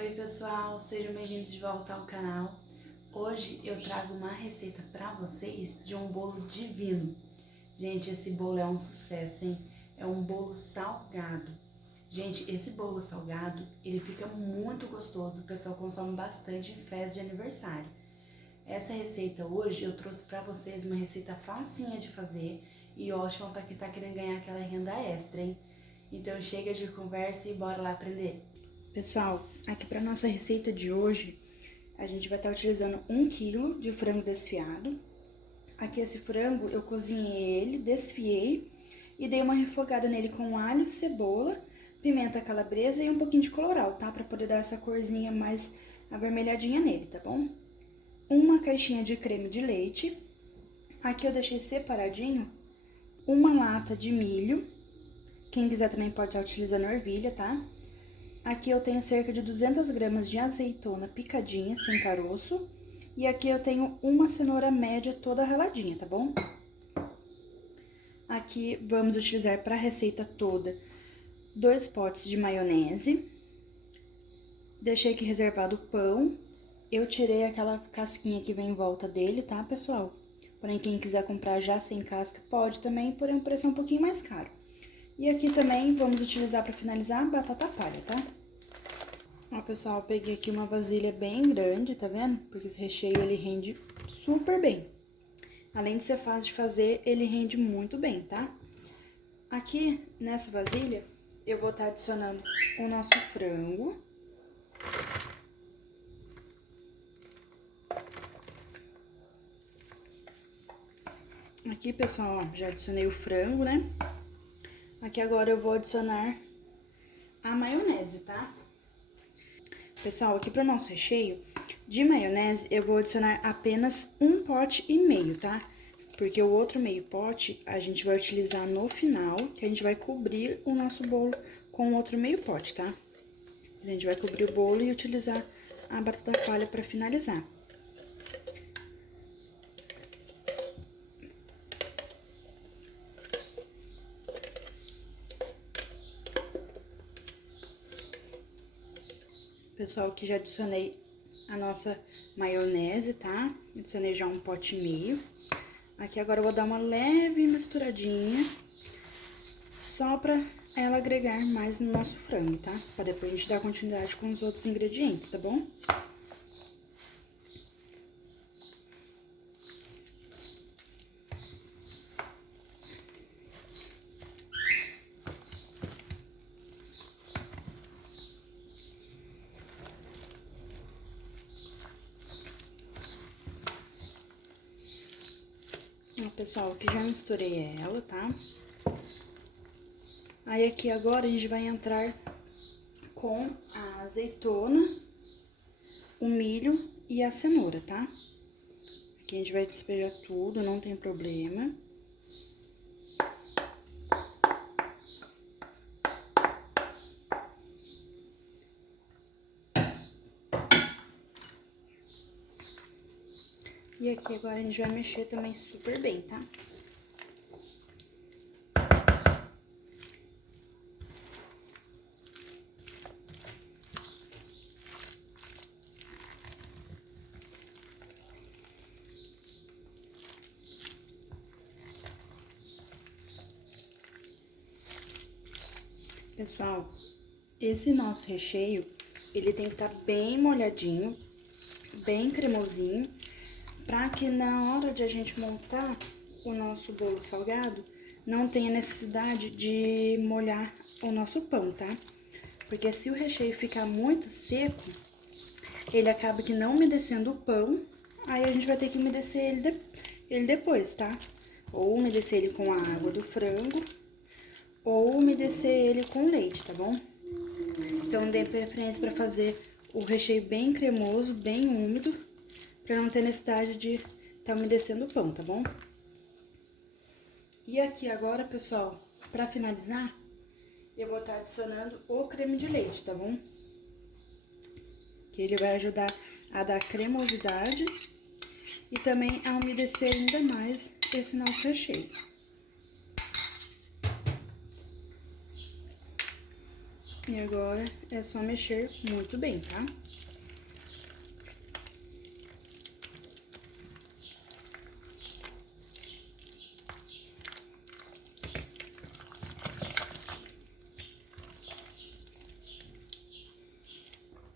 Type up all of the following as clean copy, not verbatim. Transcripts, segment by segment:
Oi pessoal, sejam bem-vindos de volta ao canal. Hoje eu trago uma receita pra vocês de um bolo divino. Gente, esse bolo é um sucesso, hein? É um bolo salgado. Gente, esse bolo salgado, ele fica muito gostoso, o pessoal consome bastante em festa de aniversário. Essa receita hoje eu trouxe pra vocês uma receita facinha de fazer e ótima pra quem tá querendo ganhar aquela renda extra, hein? Então chega de conversa e bora lá aprender. Pessoal, aqui para nossa receita de hoje, a gente vai estar utilizando 1 kg de frango desfiado. Aqui esse frango eu cozinhei ele, desfiei e dei uma refogada nele com alho, cebola, pimenta calabresa e um pouquinho de colorau, tá? Para poder dar essa corzinha mais avermelhadinha nele, tá bom? Uma caixinha de creme de leite. Aqui eu deixei separadinho uma lata de milho. Quem quiser também pode estar utilizando ervilha, tá? Aqui eu tenho cerca de 200 gramas de azeitona picadinha, sem caroço. E aqui eu tenho uma cenoura média toda raladinha, tá bom? Aqui vamos utilizar para a receita toda 2 potes de maionese. Deixei aqui reservado o pão. Eu tirei aquela casquinha que vem em volta dele, tá, pessoal? Porém, quem quiser comprar já sem casca pode também, porém o preço é um pouquinho mais caro. E aqui também vamos utilizar para finalizar a batata palha, tá? Ó, pessoal, eu peguei aqui uma vasilha bem grande, tá vendo? Porque esse recheio, ele rende super bem. Além de ser fácil de fazer, ele rende muito bem, tá? Aqui, nessa vasilha, eu vou estar adicionando o nosso frango. Aqui, pessoal, ó, já adicionei o frango, né? Aqui agora eu vou adicionar a maionese, tá? Pessoal, aqui para o nosso recheio de maionese, eu vou adicionar apenas 1,5 pote, tá? Porque o outro meio pote a gente vai utilizar no final, que a gente vai cobrir o nosso bolo com o outro meio pote, tá? A gente vai cobrir o bolo e utilizar a batata palha para finalizar. Pessoal, aqui já adicionei a nossa maionese, tá? Adicionei já 1,5 pote. Aqui agora eu vou dar uma leve misturadinha, só pra ela agregar mais no nosso frango, tá? Pra depois a gente dar continuidade com os outros ingredientes, tá bom? Ó, pessoal, aqui já misturei ela, tá? Aí aqui agora a gente vai entrar com a azeitona, o milho e a cenoura, tá? Aqui a gente vai despejar tudo, não tem problema. E aqui agora a gente vai mexer também super bem, tá? Pessoal, esse nosso recheio, ele tem que estar bem molhadinho, bem cremosinho, pra que na hora de a gente montar o nosso bolo salgado, não tenha necessidade de molhar o nosso pão, tá? Porque se o recheio ficar muito seco, ele acaba que não umedecendo o pão, aí a gente vai ter que umedecer ele depois, tá? Ou umedecer ele com a água do frango, ou umedecer ele com leite, tá bom? Então, dê preferência para fazer o recheio bem cremoso, bem úmido, para não ter necessidade de estar umedecendo o pão, tá bom? E aqui agora, pessoal, para finalizar, eu vou estar adicionando o creme de leite, tá bom? Que ele vai ajudar a dar cremosidade e também a umedecer ainda mais esse nosso recheio. E agora é só mexer muito bem, tá?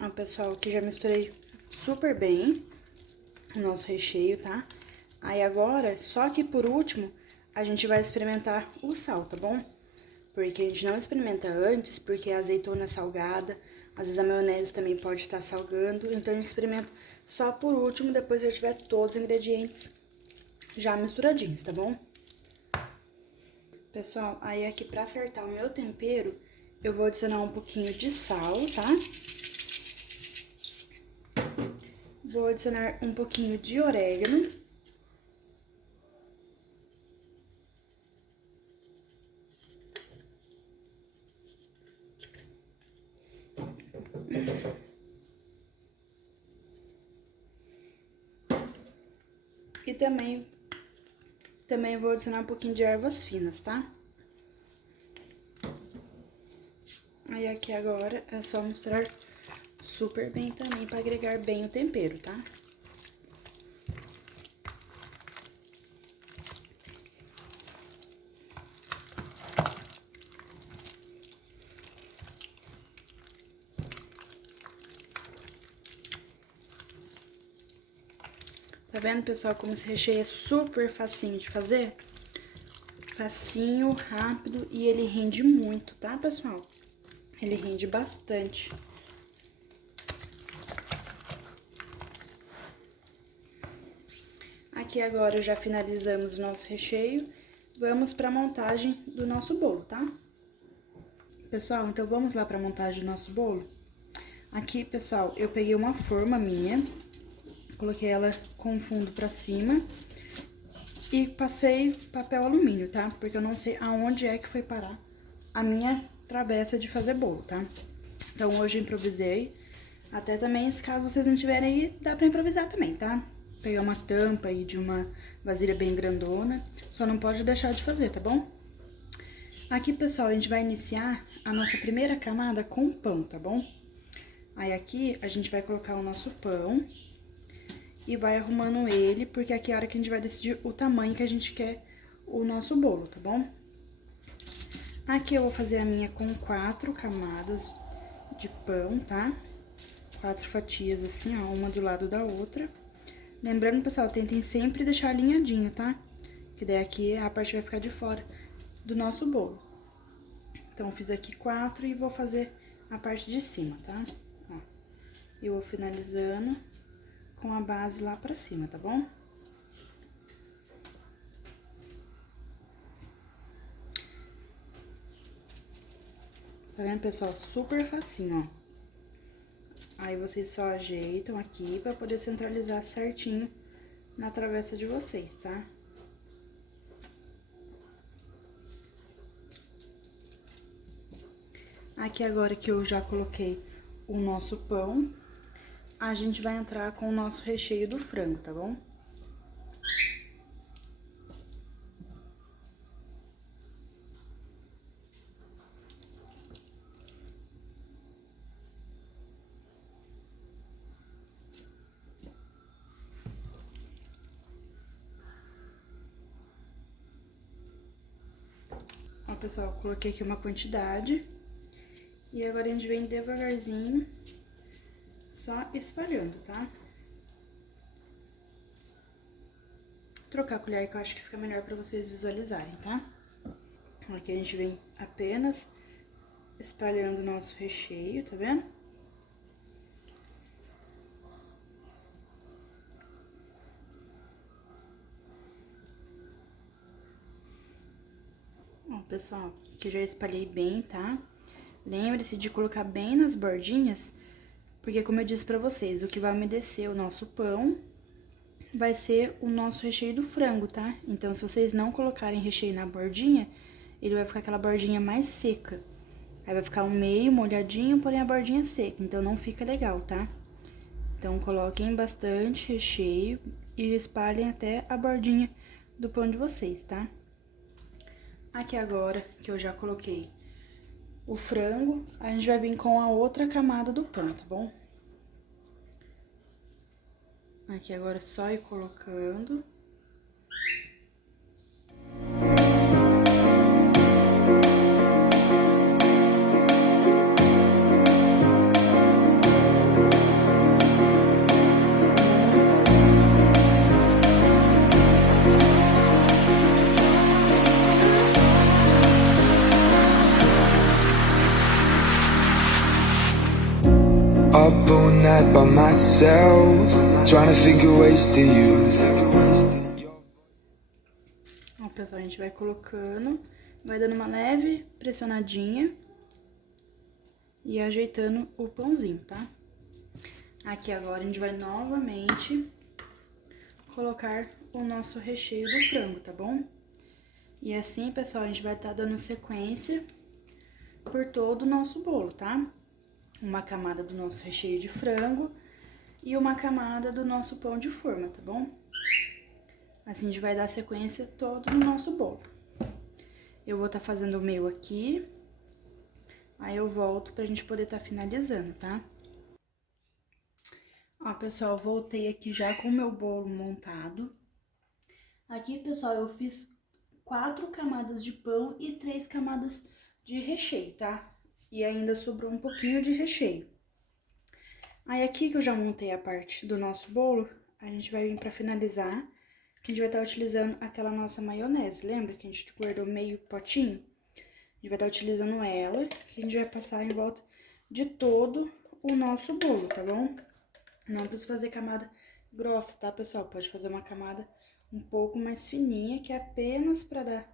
Ó, pessoal, aqui já misturei super bem o nosso recheio, tá? Aí agora, só que por último, a gente vai experimentar o sal, tá bom? Porque a gente não experimenta antes, porque a azeitona é salgada, às vezes a maionese também pode estar salgando, então a gente experimenta só por último, depois que já tiver todos os ingredientes já misturadinhos, tá bom? Pessoal, aí aqui pra acertar o meu tempero, eu vou adicionar um pouquinho de sal, tá? Vou adicionar um pouquinho de orégano. E também vou adicionar um pouquinho de ervas finas, tá? Aí aqui agora é só misturar super bem também pra agregar bem o tempero, tá? Tá vendo, pessoal, como esse recheio é super facinho de fazer? Facinho, rápido e ele rende muito, tá, pessoal? Ele rende bastante. Aqui agora já finalizamos o nosso recheio. Vamos pra montagem do nosso bolo, tá? Pessoal, então vamos lá pra montagem do nosso bolo? Aqui, pessoal, eu peguei uma forma minha, coloquei ela com fundo pra cima e passei papel alumínio, tá? Porque eu não sei aonde é que foi parar a minha travessa de fazer bolo, tá? Então, hoje eu improvisei. Até também, se caso vocês não tiverem aí, dá pra improvisar também, tá? Pegar uma tampa aí de uma vasilha bem grandona, só não pode deixar de fazer, tá bom? Aqui, pessoal, a gente vai iniciar a nossa primeira camada com pão, tá bom? Aí aqui a gente vai colocar o nosso pão e vai arrumando ele, porque aqui é a hora que a gente vai decidir o tamanho que a gente quer o nosso bolo, tá bom? Aqui eu vou fazer a minha com 4 camadas de pão, tá? 4 fatias assim, ó, uma do lado da outra. Lembrando, pessoal, tentem sempre deixar alinhadinho, tá? Que daí aqui a parte vai ficar de fora do nosso bolo. Então, eu fiz aqui 4 e vou fazer a parte de cima, tá? Ó, eu vou finalizando com a base lá pra cima, tá bom? Tá vendo, pessoal? Super facinho, ó. Aí, vocês só ajeitam aqui pra poder centralizar certinho na travessa de vocês, tá? Aqui agora que eu já coloquei o nosso pão, a gente vai entrar com o nosso recheio do frango, tá bom? Ó, pessoal, coloquei aqui uma quantidade. E agora a gente vem devagarzinho, só espalhando, tá? Trocar a colher que eu acho que fica melhor pra vocês visualizarem, tá? Aqui a gente vem apenas espalhando o nosso recheio, tá vendo? Ó, pessoal, aqui eu já espalhei bem, tá? Lembre-se de colocar bem nas bordinhas, porque como eu disse pra vocês, o que vai umedecer o nosso pão vai ser o nosso recheio do frango, tá? Então, se vocês não colocarem recheio na bordinha, ele vai ficar aquela bordinha mais seca. Aí vai ficar um meio molhadinho, porém a bordinha seca, então não fica legal, tá? Então, coloquem bastante recheio e espalhem até a bordinha do pão de vocês, tá? Aqui agora que eu já coloquei o frango, a gente vai vir com a outra camada do pão, tá bom? Aqui agora é só ir colocando. Up all night by myself, trying to think of ways to use. Ó, pessoal, a gente vai colocando, vai dando uma leve pressionadinha e ajeitando o pãozinho, tá? Aqui agora a gente vai novamente colocar o nosso recheio do frango, tá bom? E assim, pessoal, a gente vai estar dando sequência por todo o nosso bolo, tá? Uma camada do nosso recheio de frango e uma camada do nosso pão de forma, tá bom? Assim a gente vai dar sequência todo no nosso bolo. Eu vou estar fazendo o meu aqui, aí eu volto pra gente poder estar finalizando, tá? Ó, pessoal, voltei aqui já com o meu bolo montado. Aqui, pessoal, eu fiz 4 camadas de pão e 3 camadas de recheio, tá? E ainda sobrou um pouquinho de recheio. Aí aqui que eu já montei a parte do nosso bolo, a gente vai vir pra finalizar, que a gente vai estar utilizando aquela nossa maionese. Lembra que a gente guardou meio potinho? A gente vai estar utilizando ela, que a gente vai passar em volta de todo o nosso bolo, tá bom? Não precisa fazer camada grossa, tá, pessoal? Pode fazer uma camada um pouco mais fininha, que é apenas para dar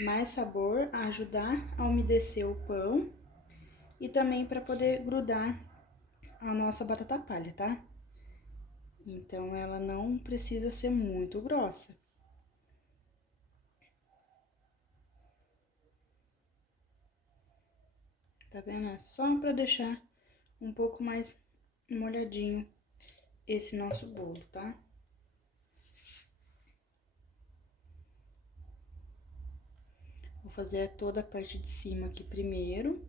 mais sabor, ajudar a umedecer o pão e também para poder grudar a nossa batata palha, tá? Então, ela não precisa ser muito grossa. Tá vendo? É só para deixar um pouco mais molhadinho esse nosso bolo, tá? Vou fazer toda a parte de cima aqui primeiro.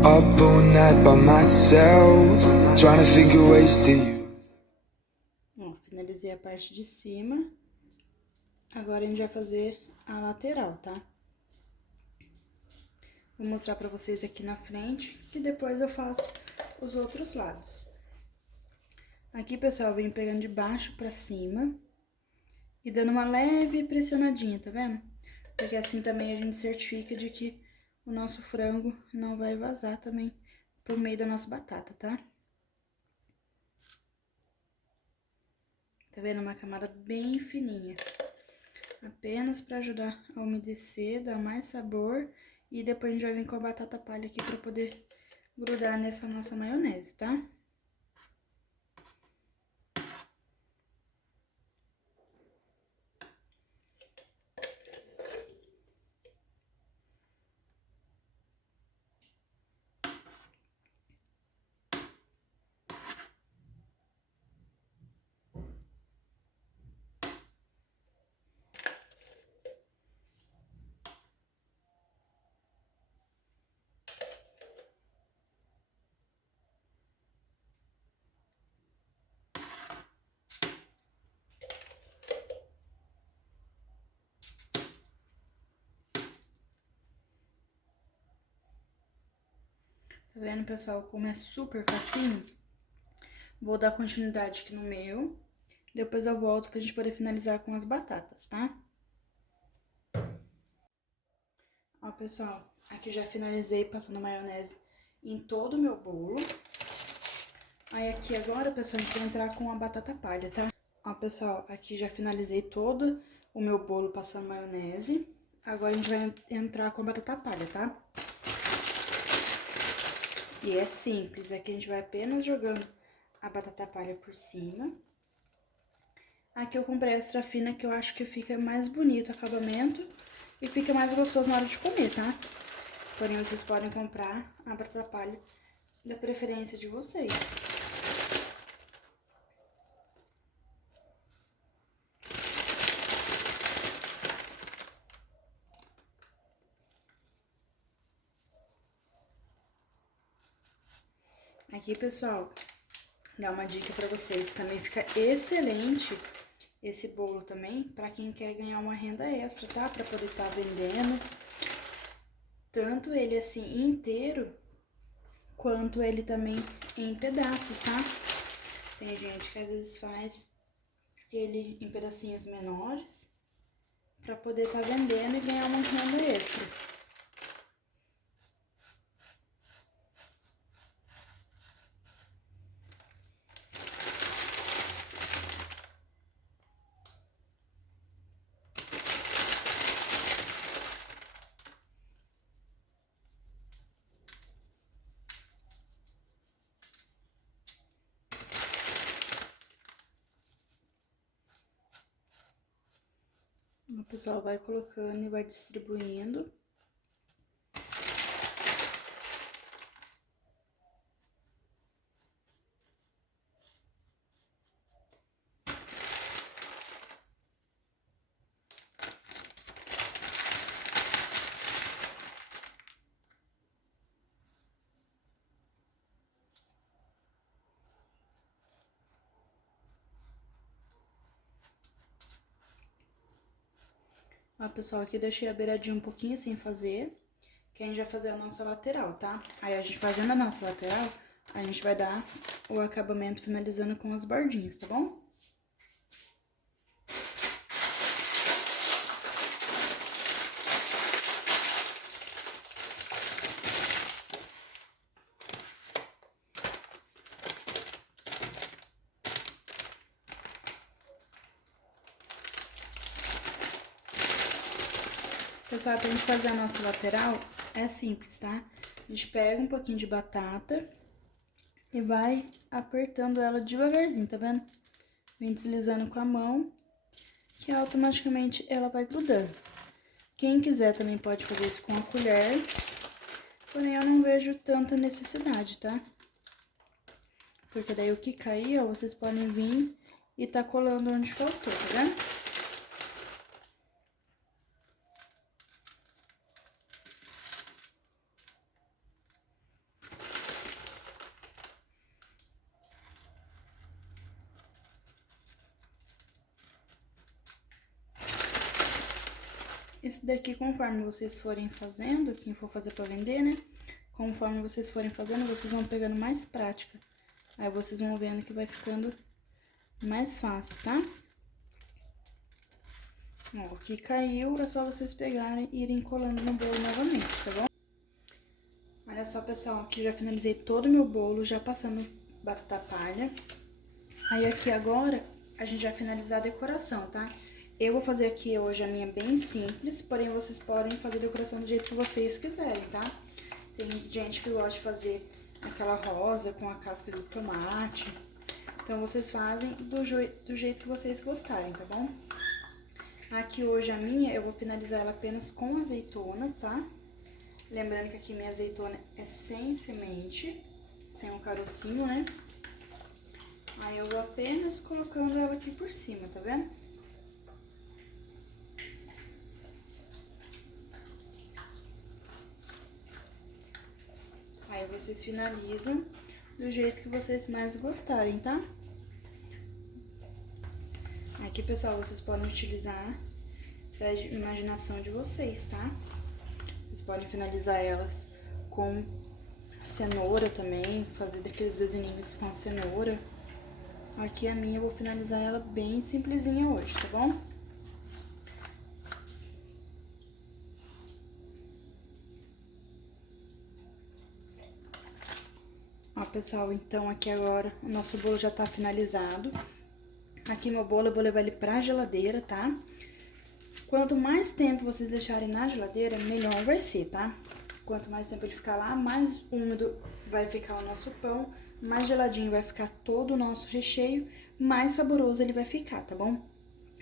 Up all night by myself, trying to think of ways to use. Ó, finalizei a parte de cima. Agora a gente vai fazer a lateral, tá? Vou mostrar pra vocês aqui na frente, que depois eu faço os outros lados. Aqui, pessoal, eu venho pegando de baixo pra cima e dando uma leve pressionadinha, tá vendo? Porque assim também a gente certifica de que o nosso frango não vai vazar também por meio da nossa batata, tá? Tá vendo? Uma camada bem fininha. Apenas pra ajudar a umedecer, dar mais sabor. E depois a gente vai vir com a batata palha aqui pra poder grudar nessa nossa maionese, tá? Tá vendo, pessoal, como é super facinho? Vou dar continuidade aqui no meu. Depois eu volto pra gente poder finalizar com as batatas, tá? Ó, pessoal, aqui já finalizei passando maionese em todo o meu bolo. Aí aqui agora, pessoal, a gente vai entrar com a batata palha, tá? Ó, pessoal, aqui já finalizei todo o meu bolo passando maionese. Agora a gente vai entrar com a batata palha, tá? E é simples, aqui a gente vai apenas jogando a batata palha por cima. Aqui eu comprei extra fina, que eu acho que fica mais bonito o acabamento e fica mais gostoso na hora de comer, tá? Porém, vocês podem comprar a batata palha da preferência de vocês. Aqui, pessoal, dá uma dica pra vocês. Também fica excelente esse bolo também pra quem quer ganhar uma renda extra, tá? Pra poder estar vendendo. Tanto ele assim inteiro, quanto ele também em pedaços, tá? Tem gente que às vezes faz ele em pedacinhos menores pra poder estar vendendo e ganhar uma renda extra. O pessoal vai colocando e vai distribuindo. Ó, pessoal, aqui eu deixei a beiradinha um pouquinho sem fazer, que a gente vai fazer a nossa lateral, tá? Aí a gente fazendo a nossa lateral, a gente vai dar o acabamento finalizando com as bordinhas, tá bom? Pessoal, pra gente fazer a nossa lateral, é simples, tá? A gente pega um pouquinho de batata e vai apertando ela devagarzinho, tá vendo? Vem deslizando com a mão, que automaticamente ela vai grudando. Quem quiser também pode fazer isso com a colher, porém eu não vejo tanta necessidade, tá? Porque daí o que cair, ó, vocês podem vir e tá colando onde faltou, tá vendo? Esse daqui, conforme vocês forem fazendo, quem for fazer pra vender, né? Conforme vocês forem fazendo, vocês vão pegando mais prática. Aí vocês vão vendo que vai ficando mais fácil, tá? Ó, o que caiu é só vocês pegarem e irem colando no bolo novamente, tá bom? Olha só, pessoal, aqui já finalizei todo o meu bolo, já passando batata palha. Aí aqui agora, a gente vai finalizar a decoração, tá? Eu vou fazer aqui hoje a minha bem simples, porém vocês podem fazer a decoração do jeito que vocês quiserem, tá? Tem gente que gosta de fazer aquela rosa com a casca do tomate. Então, vocês fazem do jeito que vocês gostarem, tá bom? Aqui hoje a minha, eu vou finalizar ela apenas com azeitona, tá? Lembrando que aqui minha azeitona é sem semente, sem um carocinho, né? Aí eu vou apenas colocando ela aqui por cima, tá vendo? Aí vocês finalizam do jeito que vocês mais gostarem, tá? Aqui, pessoal, vocês podem utilizar da imaginação de vocês, tá? Vocês podem finalizar elas com cenoura também, fazer daqueles desenhinhos com a cenoura. Aqui a minha eu vou finalizar ela bem simplesinha hoje, tá bom? Ó, pessoal, então aqui agora o nosso bolo já tá finalizado. Aqui meu bolo eu vou levar ele pra geladeira, tá? Quanto mais tempo vocês deixarem na geladeira, melhor vai ser, tá? Quanto mais tempo ele ficar lá, mais úmido vai ficar o nosso pão, mais geladinho vai ficar todo o nosso recheio, mais saboroso ele vai ficar, tá bom?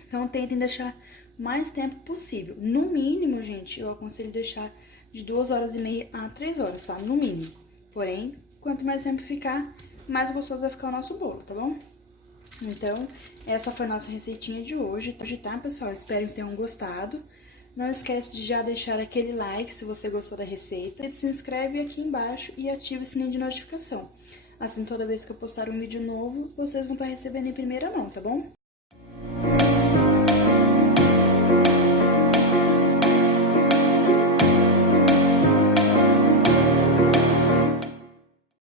Então, tentem deixar mais tempo possível. No mínimo, gente, eu aconselho deixar de 2h30 a 3 horas, tá? No mínimo. Porém, quanto mais tempo ficar, mais gostoso vai ficar o nosso bolo, tá bom? Então, essa foi a nossa receitinha de hoje, tá, pessoal? Espero que tenham gostado. Não esquece de já deixar aquele like se você gostou da receita. Se inscreve aqui embaixo e ativa o sininho de notificação. Assim, toda vez que eu postar um vídeo novo, vocês vão estar recebendo em primeira mão, tá bom?